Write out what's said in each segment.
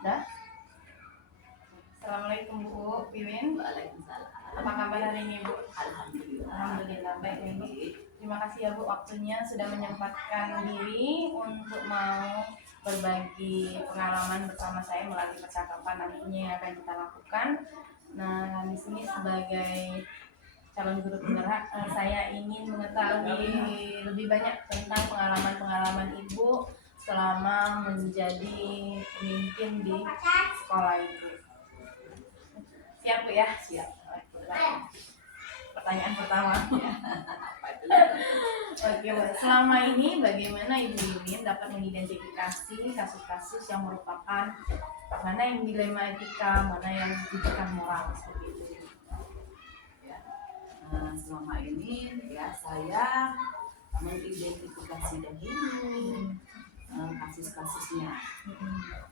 Dah. Assalamualaikum Bu Wiwin. Waalaikumsalam. Apa kabar hari ini Bu? Alhamdulillah. Alhamdulillah baik nih Bu. Terima kasih ya Bu waktunya sudah menyempatkan diri untuk mau berbagi pengalaman bersama saya melalui percakapan nantinya yang akan kita lakukan. Nah, di sini sebagai calon guru penggerak, saya ingin mengetahui lebih banyak tentang pengalaman-pengalaman Ibu selama menjadi pemimpin di sekolah Ibu. Siap Bu ya? Siap. Pertanyaan pertama. Oke, Bu. Selama ini bagaimana Ibu Wiwin dapat mengidentifikasi kasus-kasus yang merupakan mana yang dilema etika, mana yang dibutuhkan moral seperti itu? Selama ini ya saya mengidentifikasi dahulu kasus-kasusnya.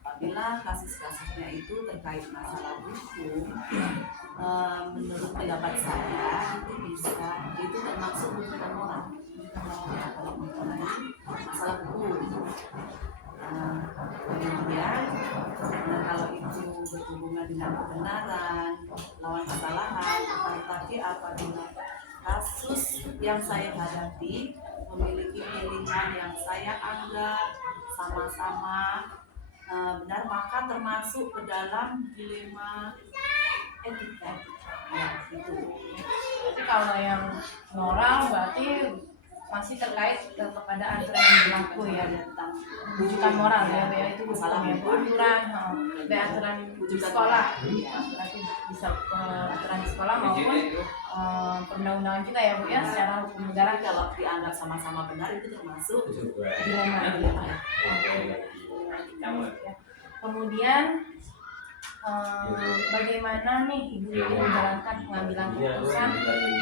Apabila kasus-kasusnya itu terkait masalah hukum, menurut pendapat saya itu termasuk bukan moral. Kalau mengenai masalah hukum, kemudian kalau itu berhubungan dengan kebenaran, lawan kesalahan, tetapi apabila kasus yang saya hadapi memiliki pilihan yang saya anggap sama-sama benar, maka termasuk ke dalam dilema etika. Ya, itu. Tapi kalau yang moral berarti masih terkait kepada aturan yang berlaku ya, tentang rujukan moral ya itu masalah ya, aturan aturan di sekolah, berarti bisa aturan di sekolah maupun perundang-undangan kita ya Bu ya, secara hukum negara. Kalau dianggap sama-sama benar itu termasuk dilema ya. Kemudian bagaimana nih Ibu Wiwin menjalankan pengambilan keputusan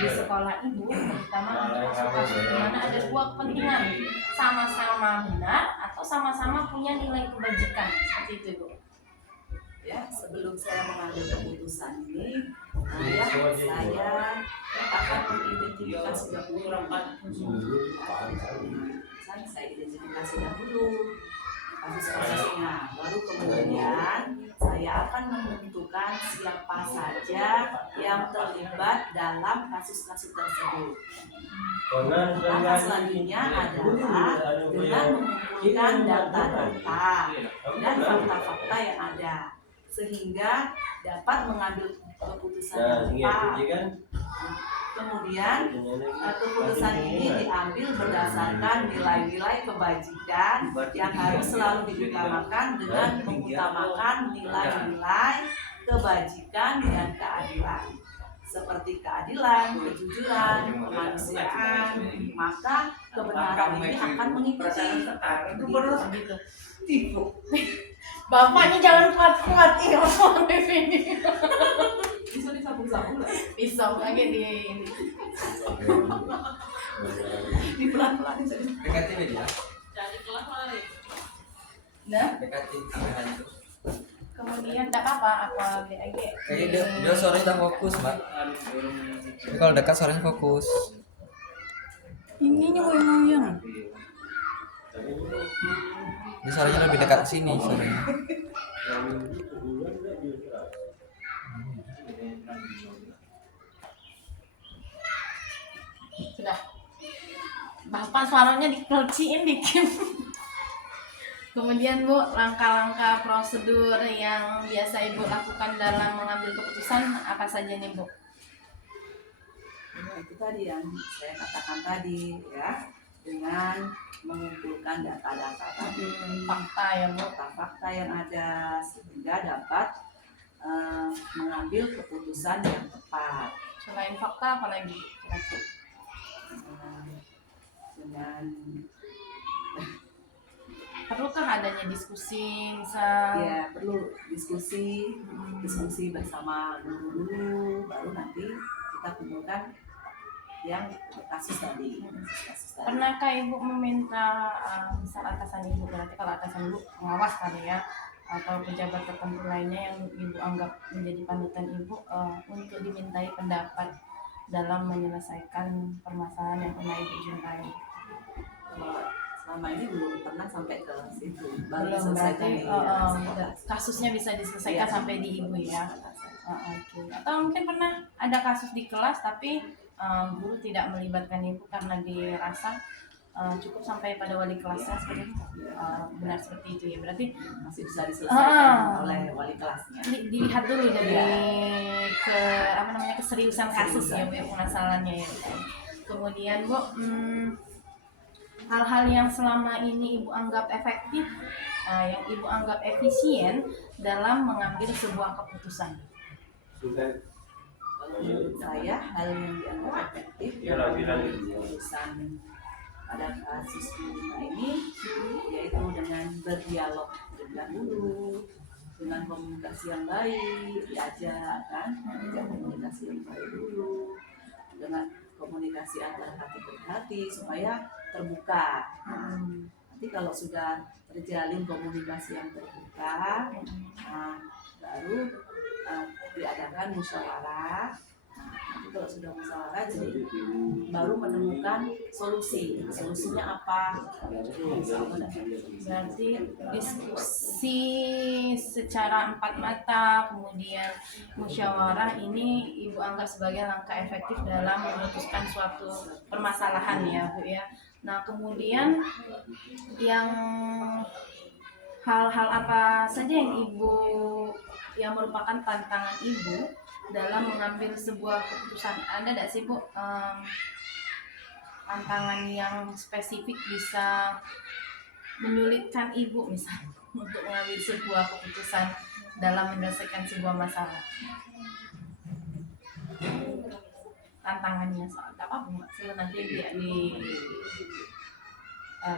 di sekolah Ibu, terutama untuk kasus-kasus di mana ada dua kepentingan, sama-sama benar atau sama-sama punya nilai kebajikan, seperti itu Bu. Ya, sebelum saya mengambil keputusan ini, saya akan mengidentifikasi dahulu. Saya identifikasi dahulu kasus-kasusnya, baru kemudian saya akan menentukan siapa saja yang terlibat dalam kasus-kasus tersebut. Langkah selanjutnya adalah dengan mengumpulkan data-data dan fakta-fakta yang ada, sehingga dapat mengambil keputusan yang tepat. Kemudian keputusan ini diambil berdasarkan nilai-nilai kebajikan yang harus selalu diutamakan dengan mengutamakan nilai-nilai kebajikan dan keadilan, seperti keadilan, kejujuran, kemanusiaan. Maka kebenaran ini akan mengikuti. Gitu. Bapak ini jangan kuat-kuat di sini. Bisa disambung-sambung lah. Bisa lagi di pelan-pelan saja. Dekatin aja. Jadi pelan-pelan nih. Nah, Dekatin kameran itu. kemudian tak apa Kayaknya dia suaranya udah fokus, Mbak. Tapi kalau dekat suaranya fokus. ini ngoyang-ngoyang. Ini suaranya lebih dekat ke sini suaranya. Sudah. Bapak suaranya dikelciin dikit. Kemudian Bu, langkah-langkah prosedur yang biasa Ibu lakukan dalam mengambil keputusan apa saja nih Bu? Ya, itu tadi yang saya katakan tadi ya, dengan mengumpulkan data-data tadi, Fakta ya Bu. fakta-fakta yang ada, sehingga dapat mengambil keputusan yang tepat. Selain fakta apa lagi? Dengan Perlukah adanya diskusi misal? ya perlu diskusi bersama guru-guru, baru nanti kita kumpulkan yang kasus tadi. Pernahkah Ibu meminta misal atasan Ibu, berarti kalau atasan Ibu pengawas kali ya, atau pejabat tertentu lainnya yang Ibu anggap menjadi panutan Ibu untuk dimintai pendapat dalam menyelesaikan permasalahan yang pernah Ibu jumpai? Selama selama ini belum pernah sampai ke situ. Baru Belum, selesaikan berarti di sekolah. kasusnya bisa diselesaikan Iya. sampai di ibu ya. Oke. Atau mungkin pernah ada kasus di kelas tapi guru tidak melibatkan ibu karena dirasa cukup sampai pada wali kelasnya seperti itu. Benar seperti itu ya. Berarti Masih bisa diselesaikan Ah. oleh wali kelasnya. dilihat dulu dari Iya. ke apa namanya keseriusan kasus ya Bu ya, permasalahannya ya. Kemudian Bu, hal-hal yang selama ini Ibu anggap efektif, yang Ibu anggap efisien dalam mengambil sebuah keputusan. Kalau menurut saya hal yang dianggap efektif dalam keputusan pada kasus Mirna ini yaitu dengan berdialog terlebih dahulu, dengan komunikasi yang baik, diajak komunikasi yang baik dulu, dengan komunikasi antara hati ke hati supaya terbuka. Nanti kalau sudah terjalin komunikasi yang terbuka, baru diadakan musyawarah. Nanti kalau sudah musyawarah, jadi baru menemukan solusinya apa. Berarti diskusi secara empat mata, kemudian musyawarah ini Ibu anggap sebagai langkah efektif dalam memutuskan suatu permasalahan ya Bu ya. Nah kemudian yang hal-hal apa saja yang merupakan tantangan Ibu dalam mengambil sebuah keputusan? Ada tidak sih Bu tantangan yang spesifik bisa menyulitkan Ibu misalnya untuk mengambil sebuah keputusan dalam menyelesaikan sebuah masalah? Tantangannya soal apa Bu? Nanti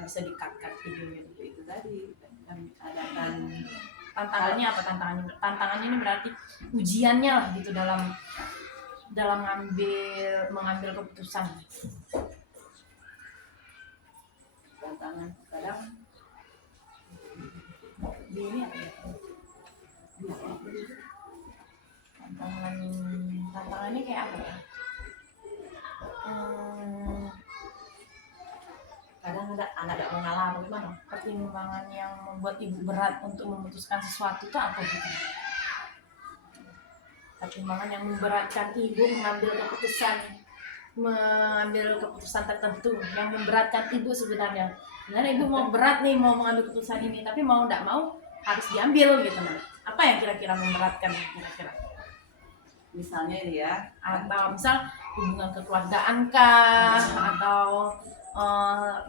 bisa di-cut videonya Itu tadi kan adakan tantangannya apa tantangannya ini berarti ujiannya lah gitu dalam mengambil keputusan. tantangan kadang Ini apa ya? Tantangannya kayak apa ya? kadang ada anak tidak mengalah bagaimana? Pertimbangan yang membuat Ibu berat untuk memutuskan sesuatu itu apa gitu? Pertimbangan yang memberatkan Ibu mengambil keputusan tertentu yang memberatkan Ibu sebenarnya. Sebenarnya Ibu mau berat nih mau mengambil keputusan ini, tapi mau tidak mau harus diambil gitu. Nah, apa yang kira-kira memberatkan kira-kira? Misalnya ini ya, Atau misal hubungan kekeluargaan kah, atau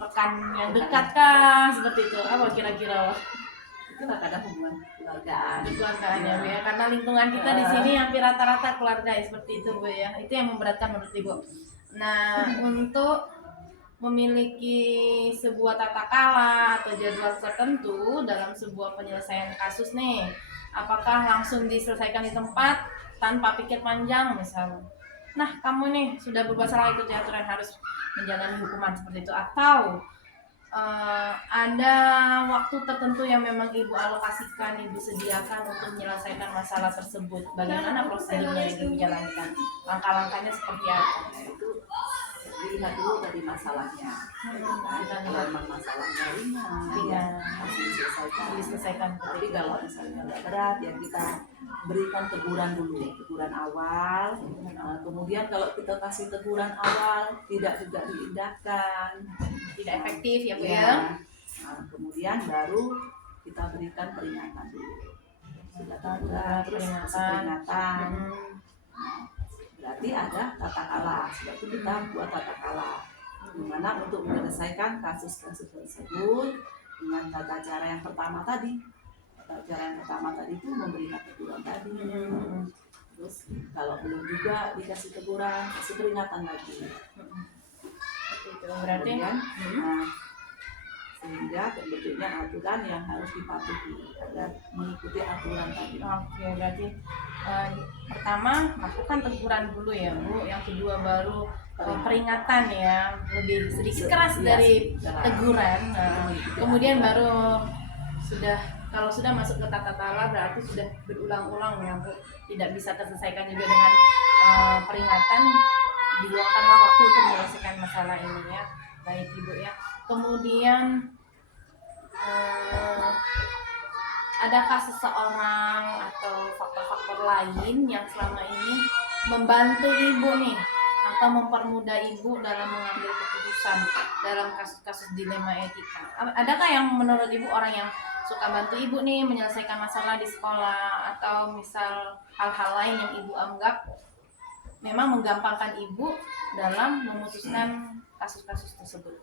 rekan yang dekat kah, seperti itu. Apa kira-kira? itu kadang hubungan keluargaan. Ya Bu ya, karena lingkungan kita di sini hampir rata-rata keluarga ya, seperti itu Bu ya. Itu yang memberatkan menurut Ibu. Nah, untuk memiliki sebuah tata kelola atau jadwal tertentu dalam sebuah penyelesaian kasus nih, apakah langsung diselesaikan di tempat tanpa pikir panjang misalnya? Nah, kamu nih sudah berbuat salah, ikuti aturan, harus menjalani hukuman seperti itu, atau ada waktu tertentu yang memang Ibu alokasikan, Ibu sediakan untuk menyelesaikan masalah tersebut? Bagaimana prosedurnya yang Ibu jalankan? Langkah-langkahnya seperti apa? Itu dilihat dulu tadi masalahnya. Kalau memang masalahnya ringan, ya harus Diselesaikan. Tapi kalau misalnya berat, ya kita berikan teguran dulu, teguran awal. Kemudian kalau kita kasih teguran awal tidak juga diindahkan, Tidak efektif ya Bu ya. ya. Kemudian baru kita berikan peringatan dulu. Sudah teguran, terus kasih peringatan. Berarti ada tata kelola. Sebab itu kita buat tata kelola. Dimana untuk menyelesaikan kasus-kasus tersebut dengan tata cara yang pertama tadi. Tata cara yang pertama tadi itu memberikan teguran tadi. Terus kalau belum juga dikasih teguran, kasih peringatan lagi. Itu berarti Kemudian, sehingga bentuknya aturan yang harus dipatuhi agar mengikuti aturan tadi. Oke, berarti pertama lakukan teguran dulu ya Bu, yang kedua baru peringatan ya, lebih sedikit keras dari teguran. Kemudian baru kalau sudah masuk ke tata kelola berarti sudah berulang-ulang ya Bu, tidak bisa terselesaikan juga dengan peringatan, diluangkanlah waktu untuk menyelesaikan masalah ini ya. Baik Ibu ya. Kemudian adakah seseorang atau faktor-faktor lain yang selama ini membantu ibu nih atau mempermudah ibu dalam mengambil keputusan dalam kasus-kasus dilema etika? Adakah yang menurut ibu orang yang suka bantu ibu nih menyelesaikan masalah di sekolah, atau misal hal-hal lain yang ibu anggap memang menggampangkan ibu dalam memutuskan kasus-kasus tersebut?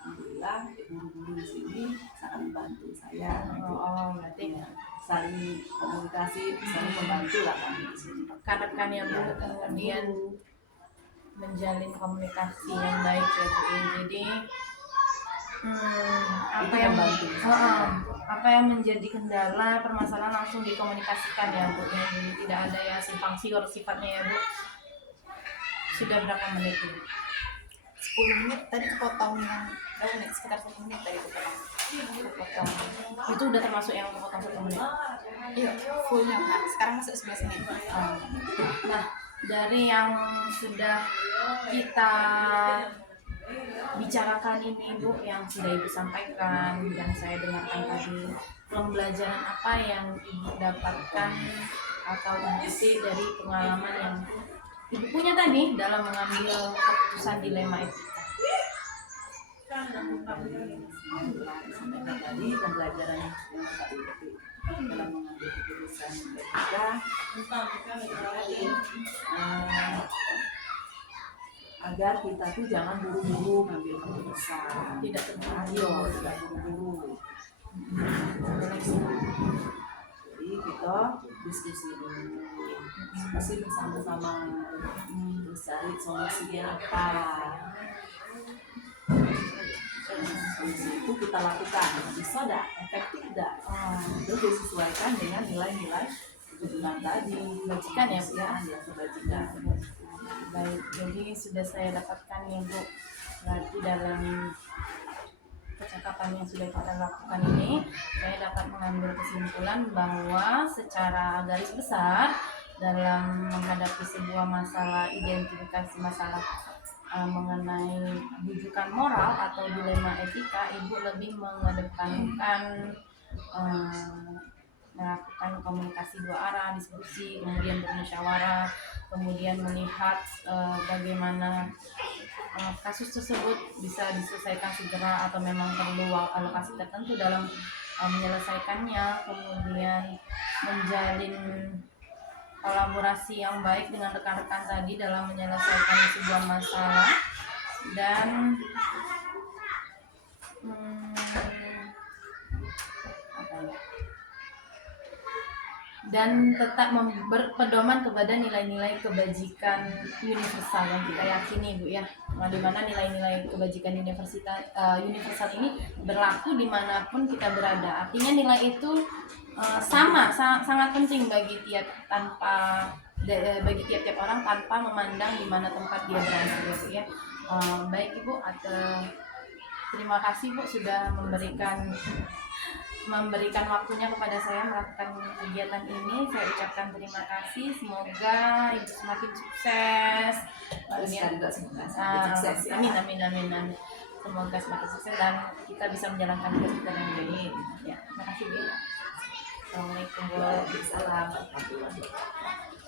Alhamdulillah guru-guru di sini sangat membantu saya. Berarti Saling komunikasi, saling membantu lah kami di sini. rekan-rekan yang Bu kemudian menjalin komunikasi yang baik ya Bu. Jadi apa Itu yang membantu. apa yang menjadi kendala permasalahan langsung dikomunikasikan ya Bu. Jadi tidak ada ya simpang siur sifatnya ya Bu. Sudah berapa menit Bu? 10 menit tadi kepotong yang berapa menit, sekitar 1 menit tadi kepotong. Itu udah termasuk yang kepotong 1 menit. Iya, fullnya Kak. Sekarang masuk 11 menit. Nah, dari yang sudah kita bicarakan ini Bu, yang sudah Ibu sampaikan dan saya dengarkan tadi, pembelajaran apa yang Ibu dapatkan atau isi dari pengalaman yang Ibu punya tadi dalam mengambil keputusan dilema etika? Sampaikan tadi pembelajaran yang dapat dipetik dalam mengambil keputusan etika, agar kita tuh jangan buru-buru ngambil keputusan, Tidak ayo tidak buru-buru. Jadi kita diskusi dulu, diskusi bersama-sama, terus cari solusinya apa. Solusi itu kita lakukan, bisa dah, efektif dah. Itu disesuaikan dengan nilai-nilai kebetulan tadi. Kebajikan ya, Bu, ya? Ya, kebajikan. Baik, jadi sudah saya dapatkan nih Bu, berarti dalam percakapan yang sudah kita lakukan ini, saya dapat mengambil kesimpulan bahwa secara garis besar dalam menghadapi sebuah masalah, identifikasi masalah mengenai bujukan moral atau dilema etika, Ibu lebih mengedepankan melakukan komunikasi 2 arah, diskusi, kemudian bermusyawarah, kemudian melihat bagaimana kasus tersebut bisa diselesaikan segera atau memang perlu alokasi tertentu dalam menyelesaikannya, kemudian menjalin kolaborasi yang baik dengan rekan-rekan tadi dalam menyelesaikan sebuah masalah, dan dan tetap berpedoman kepada nilai-nilai kebajikan universal yang kita yakini Bu ya, di mana nilai-nilai kebajikan universal ini berlaku dimanapun kita berada. Artinya nilai itu sangat penting bagi tiap-tiap orang tanpa memandang di mana tempat dia berada ya Bu ya. Baik Ibu, terima kasih Bu sudah memberikan waktunya kepada saya melakukan kegiatan ini. Saya ucapkan terima kasih. Semoga Ibu semakin sukses. Amin. Semoga semakin sukses dan kita bisa menjalankan tugas kita dengan baik. Ya, terima kasih Bu. Assalamualaikum warahmatullahi wabarakatuh.